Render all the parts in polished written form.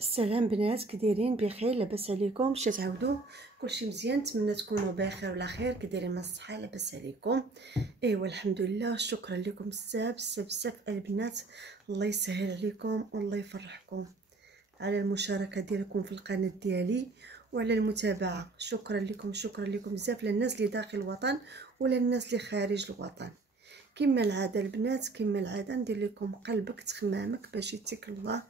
السلام بنات، كدايرين؟ بخير؟ لاباس عليكم؟ باش تعاودوا كلشي مزيان؟ نتمنى تكونوا بخير وعلى خير. كدايرين مع الصحه؟ لاباس عليكم؟ ايوا الحمد لله، شكرا لكم بزاف بزاف بزاف البنات. الله يسهل عليكم والله يفرحكم على المشاركه ديالكم في القناه ديالي وعلى المتابعه. شكرا لكم شكرا لكم بزاف، للناس اللي داخل الوطن ولا الناس اللي خارج الوطن. كما العاده البنات، كما العاده ندير لكم قلبك تخمامك باش يتكل الله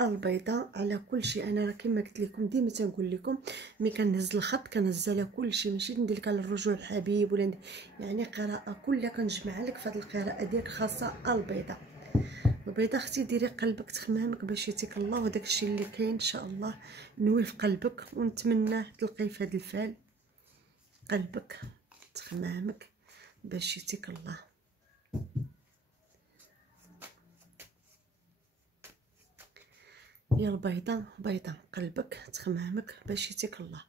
البيضاء على كل شيء. انا راه كما قلت لكم ديما تنقول لكم ملي كنهز الخط كنهز على كل شيء، ماشي ندير لك على الرجوع الحبيب ولا يعني قراءه كلها كنجمع لك في هذه القراءه ديالك خاصه البيضاء. البيضاء اختي ديري قلبك تخمامك باش يتيك الله، وداك الشيء اللي كاين ان شاء الله نوي في قلبك ونتمنى تلقيه في هذا الفعل. قلبك تخمامك باش يتيك الله. يا البيضة بيضة، قلبك تخمامك باش يتيك الله.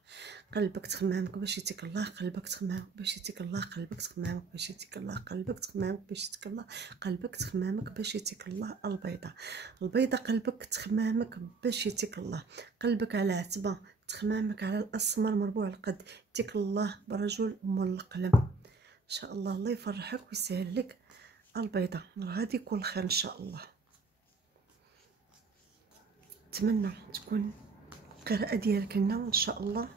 قلبك تخمامك باش يتيك الله. قلبك تخمامك باش يتيك الله. قلبك تخمامك باش يتيك الله. قلبك تخمامك باش يتيك الله. قلبك تخمامك باش يتيك الله. البيضة البيضة قلبك تخمامك باش يتيك الله. قلبك على عتبة، تخمامك على الاسمر مربوع القد، يتيك الله برجل مول القلم ان شاء الله. الله يفرحك ويسهل لك البيضة، غادي يكون خير ان شاء الله. نتمنى تكون القراءه ديالك هنا وان شاء الله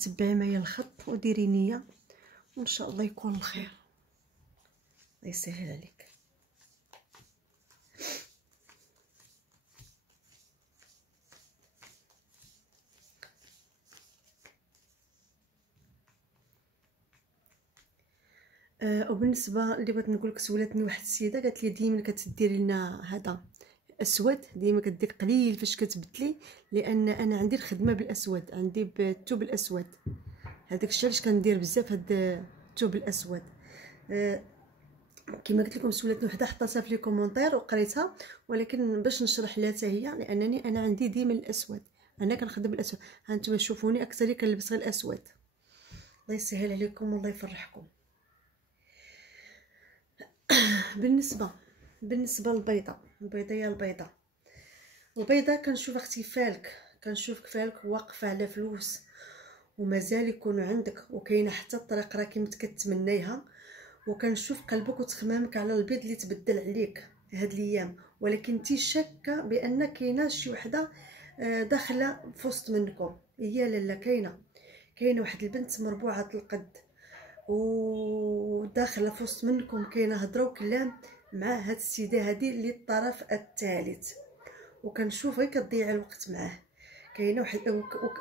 تبعي معايا الخط وديري نيه وان شاء الله يكون الخير. الله يسهل عليك. وبالنسبه اللي بغيت نقول لك، سولتني واحد السيده قالت لي ديما كتديري لنا هذا اسود، ديما كدير قليل فاش كتبدلي، لان انا عندي الخدمه بالاسود، عندي بالثوب الاسود، هذاك الشيء علاش كندير بزاف هاد الثوب الاسود. كما قلت لكم سولتني وحده حطيتها في لي كومونتير وقريتها، ولكن باش نشرح لها حتى هي، لانني انا عندي ديما الاسود، انا كنخدم بالاسود. ها انتم شوفوني اكثر كنلبس غير الاسود. الله يسهل عليكم والله يفرحكم. بالنسبه للبيضه، يا البيضه كنشوف اختي كنشوفك فالك واقفه على فلوس ومازال يكونوا عندك، وكاينه حتى الطريق راكي متكتمنيها، وكنشوف قلبك وتخمامك على البيض اللي تبدل عليك هاد الايام، ولكن انت شاكه بان كاينه شي وحده داخله في وسط منكم. هي لالا كاينه واحد البنت مربوعه القد وداخله في وسط منكم، كاينه هضره وكلام مع هاد السيده هادي اللي الطرف الثالث، وكنشوف غير كتضيع الوقت معاه. كاينه واحد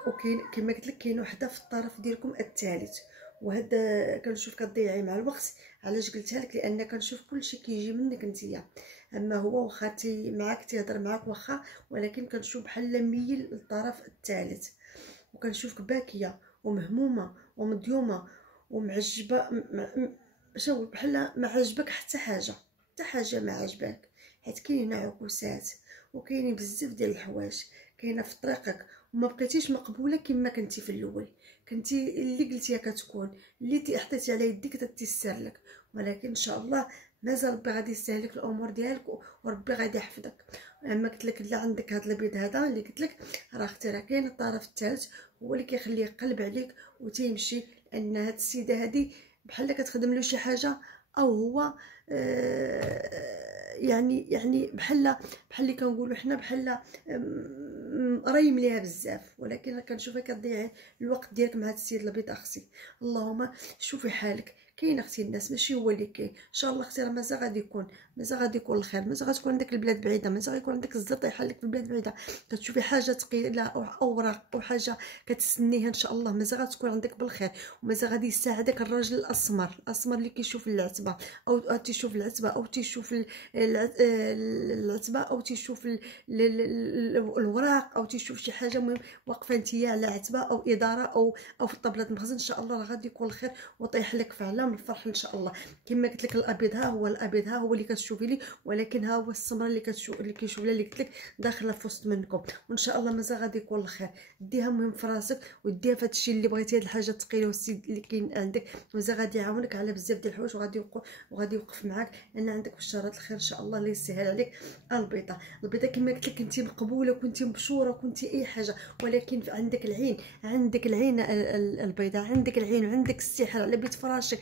وكاين كما قلت لك كاينه وحده في الطرف ديالكم الثالث، وهذا كنشوف كتضيعي مع الوقت. علاش قلتها لك؟ لان كنشوف كلشي كيجي منك نتيا، اما هو واخا معاك تيهضر معاك واخا، ولكن كنشوف بحال ميل للطرف الثالث، وكنشوفك باكيه ومهمومه ومديومه ومعجبه. شوف بحال ما عجبك حتى حاجه ما عجبك، حيت كاين هنا عكوسات وكاينين بزاف ديال الحوايج كاينه في طريقك، وما بقيتيش مقبوله كما كنتي في الاول. كنتي اللي قلتيها كتكون، اللي حطيتي على يديك تتيسر لك، ولكن ان شاء الله مازال ربي غادي يسهل لك الامور ديالك وربي غادي يحفظك. اما قلت لك لا، عندك هذا الابيض هذا اللي قلت لك، راه اختي راه كاين الطرف الثالث هو اللي كيخليه يقلب عليك وتيمشي، لان هاد السيده هذه بحال كتخدم له شي حاجه، او هو يعني بحال اللي كنقولوا حنا بحال رايم ليها بزاف، ولكن كنشوفها كتضيعي الوقت ديالك مع هاد السيد الابيض. اختي اللهم شوفي حالك، كاين اختي الناس ماشي هو اللي كاين. ان شاء الله اختي راه مازال غادي يكون الخير، مازال غتكون عندك البلاد بعيده، مازال غيكون عندك الزر طايحه لك في البلاد بعيده، كتشوفي حاجه ثقيله او اوراق او حاجه كتسنيها، ان شاء الله مازال غتكون عندك بالخير، ومازال غادي يساعدك الراجل الاسمر اللي كيشوف العتبه او تيشوف العتبه او تيشوف العتبه او تيشوف الوراق او تيشوف شي حاجه مهم واقفه نتيا على عتبه او اداره او في طبله المخزن. ان شاء الله غادي يكون الخير وطيح لك في علام الفرح ان شاء الله. كما قلت لك الابيض ها هو اللي كتشوفي لي، ولكن ها هو السمره اللي كتشوف اللي كيشوف اللي قلت لك داخله في وسط منكم، وان شاء الله مازال غادي يكون الخير. ديها مهم في راسك وديها في هادشي اللي بغيتي، هاد الحاجه الثقيله والسيد اللي كاين عندك مازال غادي يعاونك على بزاف ديال الحوايج، وغادي يوقف معاك، لان عندك في الشهرات الخير ان شاء الله اللي يسهل عليك. البيضه كما قلت لك كنتي مقبوله، كنتي مبشوره، كنتي اي حاجه، ولكن عندك العين، عندك العين البيضه، عندك العين وعندك السحر على بيت فراشك،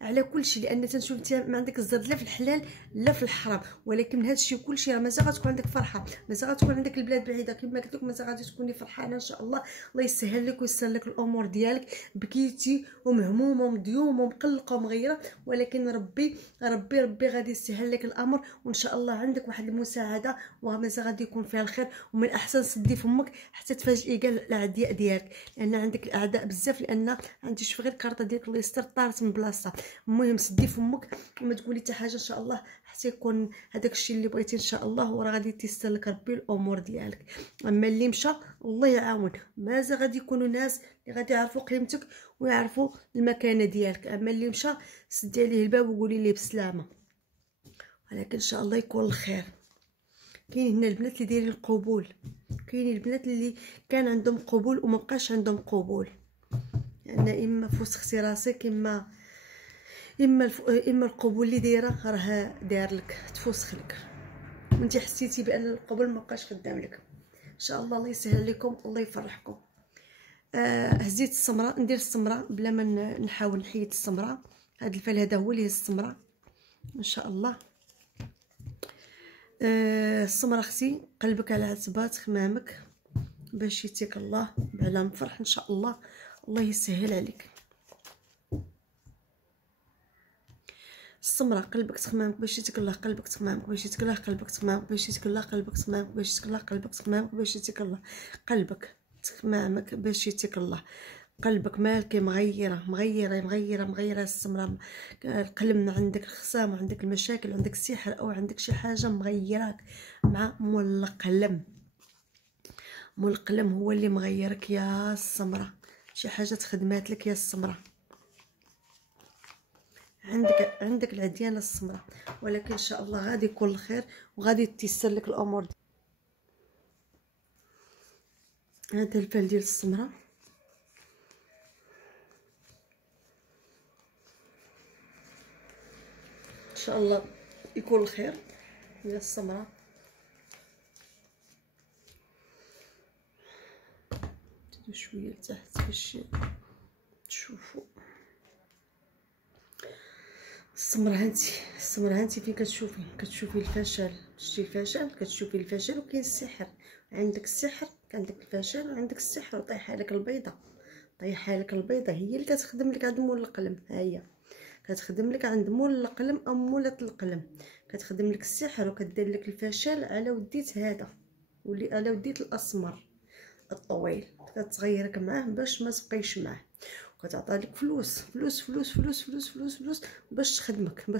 على كل شيء، لان تنشوف انت ما عندك الزر لا في الحلال لا في الحرام، ولكن من هذا الشيء كل شيء راه مازال غتكون عندك فرحه، مازال غتكون عندك البلاد بعيده كما قلت لك، مازال غادي تكوني فرحانه ان شاء الله. الله يسهل لك ويسر لك الامور ديالك. بكيتي ومهمومه ومديومه ومقلقه ومغيره، ولكن ربي غادي يسهل لك الامر، وان شاء الله عندك واحد المساعده ومازال غادي يكون فيها الخير. ومن احسن سدي فمك حتى تفاجئي كاع الاعداء ديالك، لان عندك الاعداء بزاف، لان عندي شوف غير الكارطه ديالك الله يستر طارت من بلاصتها. المهم سدي فمك وما تقولي حتى حاجه ان شاء الله، حتى يكون هذاك الشيء اللي بغيتي ان شاء الله، وراه غادي يتيسر لك ربي الامور ديالك. اما اللي مشى الله يعاون، مازال غادي يكونوا ناس اللي غادي يعرفوا قيمتك ويعرفوا المكانه ديالك. اما اللي مشى سدي عليه الباب وقولي ليه بسلامه، ولكن ان شاء الله يكون الخير. كاين هنا البنات اللي دايرين القبول، كاين البنات اللي كان عندهم قبول وما بقاش عندهم قبول، لان يعني اما فسختي راسك، اما القبول اللي دايره راه داير لك تفسخ لك، وانت حسيتي بان القبول ما بقاش خدام لك. ان شاء الله الله يسهل عليكم، الله يفرحكم. هزيت السمراء، ندير السمراء بلا ما نحاول نحيد السمراء. هذا الفال هذا هو اللي هز السمراء ان شاء الله. السمراء اختي قلبك على عتبات خمامك باش يتيك الله بعلام فرح ان شاء الله، الله يسهل عليك. السمراء قلبك تخمامك باش يتيك الله، قلبك تخمامك باش يتيك الله، قلبك تخمامك باش يتيك الله، قلبك تخمامك باش يتيك الله، قلبك تخمامك باش يتيك الله، قلبك تخمامك باش يتيك الله. قلبك مالكي مغيره السمراء، القلب ما عندك الخصام وعندك المشاكل وعندك السحر او عندك شي حاجه مغيراك مع مول القلم. مول القلم هو اللي مغيرك يا السمراء، شي حاجه تخدمات لك يا السمراء، عندك العديان السمراء، ولكن ان شاء الله غادي يكون الخير وغادي تيسر لك الامور. هذا الفال ديال السمراء ان شاء الله يكون الخير يا السمراء. زيدوا شويه لتحت باش تشوفوا السمراء. هانتي فين كتشوفي الفشل، شتي الفشل، كتشوفي الفشل وكاين السحر، عندك السحر، عندك الفشل وعندك السحر، وطايحه لك البيضه، هي اللي كتخدم لك عند مول القلم، ها هي كتخدم لك عند مول القلم او مولة القلم، كتخدم لك السحر وكدير لك الفشل على وديت هذا، واللي على وديت الاسمر الطويل، كتغيرك معاه باش ما تبقيش معاه، وكتعطى لك فلوس باش تخدمك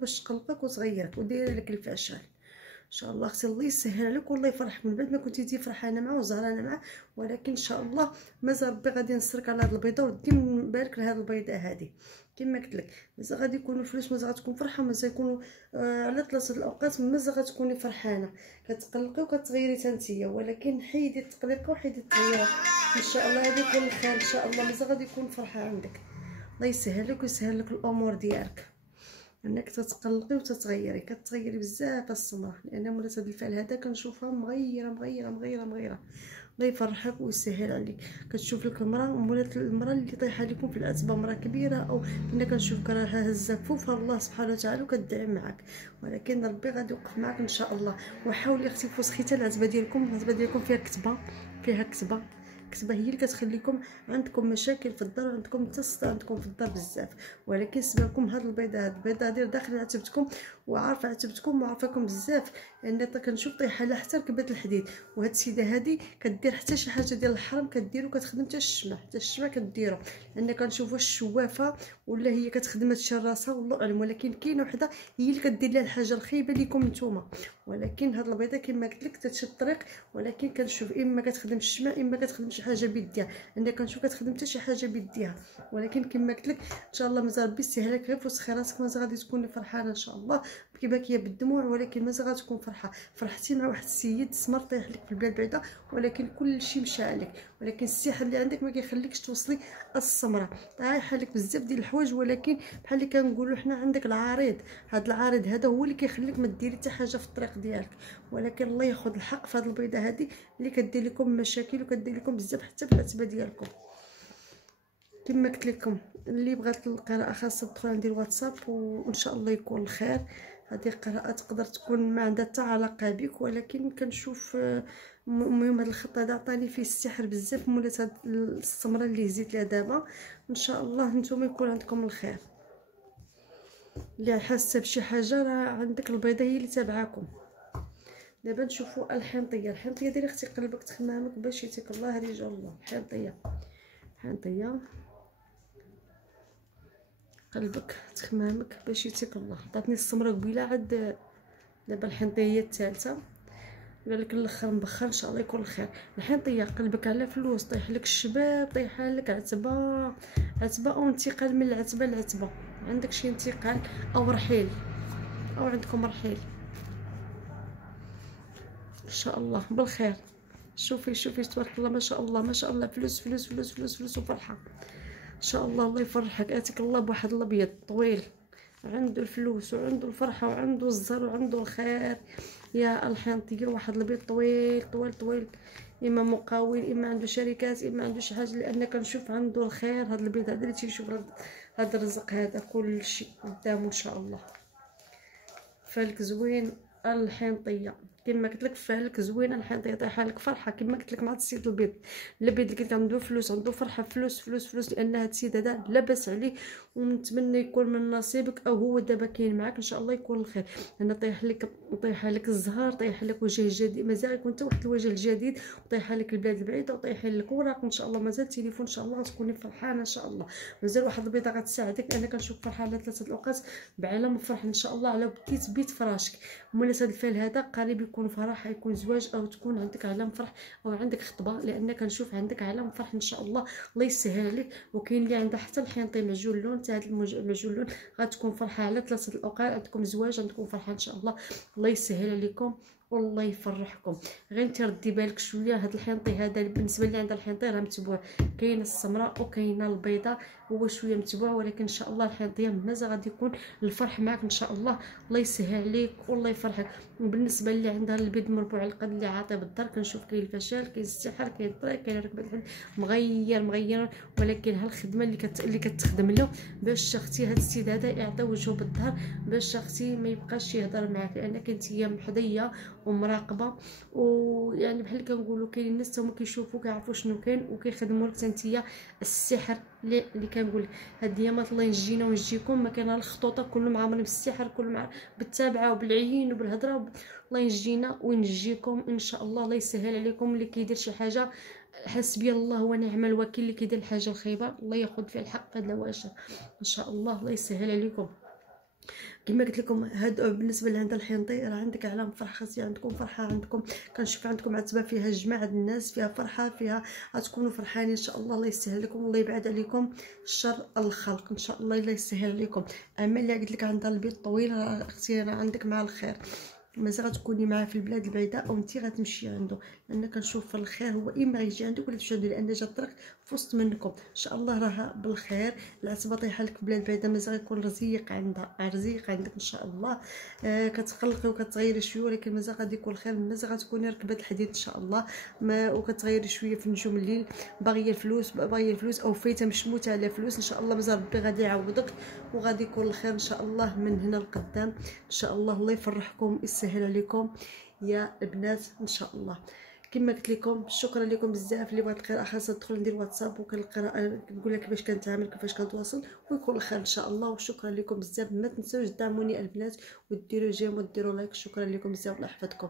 باش تقلقك وتغيرك ودير لك الفشل. ان شاء الله اختي الله يسهل عليك والله يفرحك. من بعد ما كنتي تي فرحانه معاه وزهرانه معاه، ولكن ان شاء الله مازال ربي غادي ينصرك على هاد البيضه، ودي من بالك لهاد البيضه هذه كما قلت لك. مازال غادي يكونوا الفلوس، مازال غتكون فرحه، مازال يكونوا على 3 الاوقات مازال غتكوني فرحانه، كتقلقي وكتغيري تانتيا، ولكن حيدي التقليقه وحيدي التغيير ان شاء الله غادي يكون الخير. ان شاء الله مازال غادي يكون فرحه عندك. الله يسهل لك ويسهل لك الامور ديالك، انك تتقلقي وتتغيري، كتغيري بزاف السمراء، لان مولات هذا الفعل هذا كنشوفها مغيره. الله يفرحك ويسهل عليك. كتشوف لك المراه مولات المراه اللي طايحه لكم في العتبه، مراه كبيره، او كنا كنشوفك راها هزه كفوفها الله سبحانه وتعالى وكتدعي معك، ولكن ربي غادي يوقف معك ان شاء الله. وحاولي اختي فوسخي حتى العتبه ديالكم فيها كتبه، هي اللي كتخليكم عندكم مشاكل في الدار، عندكم تصدع عندكم في الدار بزاف، ولكن سببكم هاد البيضه هادي داخله عتبتكم وعارفه عتبتكم وعارفاكم بزاف، لان كنشوف طايحه لها حتى ركبات الحديد. وهاد السيده هادي كدير حتى شي حاجه ديال الحرام كديرو، كتخدم حتى الشمع كديرو، لان كنشوفوا الشوافه ولا هي كتخدم هادشي راسها والله اعلم، ولكن كاينه وحده هي اللي كدير لها الحاجه الخايبه ليكم نتوما. ولكن هاد البيضه كما قلت لك تتشد الطريق، ولكن كنشوف اما كتخدم الشمع اما كتخدم شي حاجه بيديها، لان كنشوف كتخدم حتى شي حاجه بيديها. ولكن كما قلت لك ان شاء الله مازال ربي يسهل لك، غير فوسخي راسك مازال غادي تكوني فرحانه ان شاء الله. تبكي باكيه بالدموع، ولكن مازال غتكون فرحه. فرحتي مع واحد السيد سمر طيح لك في البلاد بعيده، ولكن كلشي مشى عليك، ولكن السحر اللي عندك ما كيخليكش توصلي السمره. طايحه لك بزاف ديال الحوايج، ولكن بحال اللي كنقولوا حنا عندك العارض. هذا العارض هذا هو اللي كيخليك ما ديري حتى حاجه في الطريق ديالك، ولكن الله ياخذ الحق في هذه البيضه هذه اللي كدير لكم مشاكل وكدير لكم بزاف حتى في العتبه ديالكم. كما قلت لكم اللي بغات القراءه خاصه تدخل عندي الواتساب، وان شاء الله يكون الخير. هذه القراءه تقدر تكون ما عندها حتى علاقه بك، ولكن كنشوف المهم هذا الخط هذا عطاني فيه السحر بزاف، مولات هاد السمره اللي هزيت لها دابا. ان شاء الله نتوما يكون عندكم الخير. اللي حاسه بشي حاجه راه عندك البيضه هي اللي تابعاكم. دابا نشوفوا الحنطيه. الحنطيه ديري اختي قلبك تخمامك باش يتك الله رجال الله. الحنطيه قلبك تخمامك باش يتك الله. عطاتني السمره قبيله، عاد دابا الحنطيه هي الثالثه. قال لك الاخر مبخر ان شاء الله يكون الخير. الحنطيه قلبك على فلوس، طيح لك الشباب، طيح لك عتبه او انتقال من العتبه لعتبه. عندك شي انتقال او رحيل، او عندكم رحيل ان شاء الله بالخير. شوفي تبارك الله ما شاء الله ما شاء الله، فلوس فلوس فلوس فلوس فلوس وفرحه ان شاء الله. الله يفرحك. اتيك الله بواحد الابيض طويل، عنده الفلوس وعنده الفرحه وعنده الزهر وعنده الخير. يا الحنطيه واحد الابيض طويل طويل طويل، اما مقاول اما عنده شركات اما عنده شي حاجه، لان كنشوف عنده الخير. هذا الابيض هذا اللي تيشوف هذا الرزق هذا كل شيء قدامه ان شاء الله. فالك زوين الحنطيه كما قلت لك، فالك زوينه الحنطيه، طيحه لك فرحه كما قلت لك مع السيد البيض. البيض اللي قلت عنده فلوس عنده فرحه، فلوس فلوس فلوس، لان هذا السيد هذا لاباس عليه، ونتمنى يكون من نصيبك او هو دابا كاين معاك ان شاء الله يكون الخير. انا طيح لك الزهر، طيح لك وجه جديد، مازال يكون حتى واحد الوجه الجديد، وطيح لك البلاد البعيده، وطيح لك اوراق ان شاء الله. مازال التليفون ان شاء الله غتكوني فرحانه ان شاء الله. مازال واحد البيضه غتساعدك. انا كنشوف فرحه على 3 الاوقات بعالم الفرح ان شاء الله، على بديت بيت فراشك. مولات هذا الفعل هذا قريب يكون فرح، يكون زواج، او تكون عندك علام فرح، او عندك خطبه، لان كنشوف عندك علام فرح ان شاء الله. الله يسهل عليك. وكاين اللي عندها حتى الحنطي معجون اللون، حتى هذا المعجون اللون غتكون فرحه على 3 الاوقات. عندكم زواج، عندكم فرحه ان شاء الله. الله يسهل عليكم والله يفرحكم. غير انت ردي بالك شويه. هذا الحنطي هذا بالنسبه لي عند الحنطي راه متبوع، كاينه السمراء وكاينه البيضاء، هو شويه متبوع، ولكن ان شاء الله الحنطيه مازال غادي يكون الفرح معك ان شاء الله. الله يسهل عليك والله يفرحك. وبالنسبه اللي عندها البيض مربوع القد اللي عاطي بالدار، كنشوف كاين الفشل، كاين السحر، كاين الطريق، كاين ركبه الحد مغير، ولكن هالخدمه اللي كتخدم له باش اختي هذا السيد هذا يعطي وجهه بالظهر، باش اختي ما يبقاش يهضر معاك، لانك انت هي محضيه ومراقبه. ويعني بحال كنقولوا كاين الناس هما كيشوفوا كيعرفوا شنو كاين وكيخدموا لك انت السحر اللي كنقول. هاد ايامات الله ينجينا وينجيكم، ما كاين الخطوطه كلهم عامرين بالسحر، كلهم بالتابعه وبالعين وبالهضره. الله ينجينا وينجيكم ان شاء الله. الله يسهل عليكم. اللي كيدير شي حاجه حسبي الله ونعم الوكيل. اللي كيدير الحاجه الخايبه الله ياخذ فيها الحق هذا واش ان شاء الله. الله يسهل عليكم. كما قلت لكم هاد بالنسبه لهذا الحنطي راه عندك علام فرح، خاصيه عندكم فرحه. عندكم كنشوف عندكم عتبه فيها جماعه الناس، فيها فرحه، فيها غتكونوا فرحانين ان شاء الله. الله يسهل لكم والله يبعد عليكم شر الخلق ان شاء الله. الله يسهل عليكم. اما اللي قلت لك عندها البيض طويل اختي راه عندك مع الخير، مازال غتكوني معاه في البلاد البعيده او انت غتمشي عنده، لان كنشوف في الخير هو اما غيجي عندك ولا تمشي عنده، لان جا الطريق في وسط منكم ان شاء الله راه بالخير. العتبه طايحه لك في بلاد بعيده، مازال غيكون رزيق عندها، رزيق عندك ان شاء الله. كتقلقي وكتغيري شويه، ولكن مازال غادي يكون الخير. مازال غتكوني ركبه الحديد ان شاء الله، وكتغيري شويه في نجوم الليل. باغيه الفلوس او فايته مشموته على فلوس ان شاء الله، مازال ربي غادي يعوضك وغادي يكون الخير ان شاء الله من هنا لقدام ان شاء الله. الله يفرحكم يسهل عليكم يا البنات ان شاء الله. كما قلت لكم شكرا لكم بزاف. اللي بغات القراءه خاصه تدخل ندير واتساب، وكان القراءه نقول لك كيفاش كنتعامل كيفاش كنتواصل، ويكون الخير ان شاء الله. وشكرا لكم بزاف. ما تنسوش دعموني البنات وديروا جيم وديروا لايك. شكرا لكم بزاف الله يحفظكم.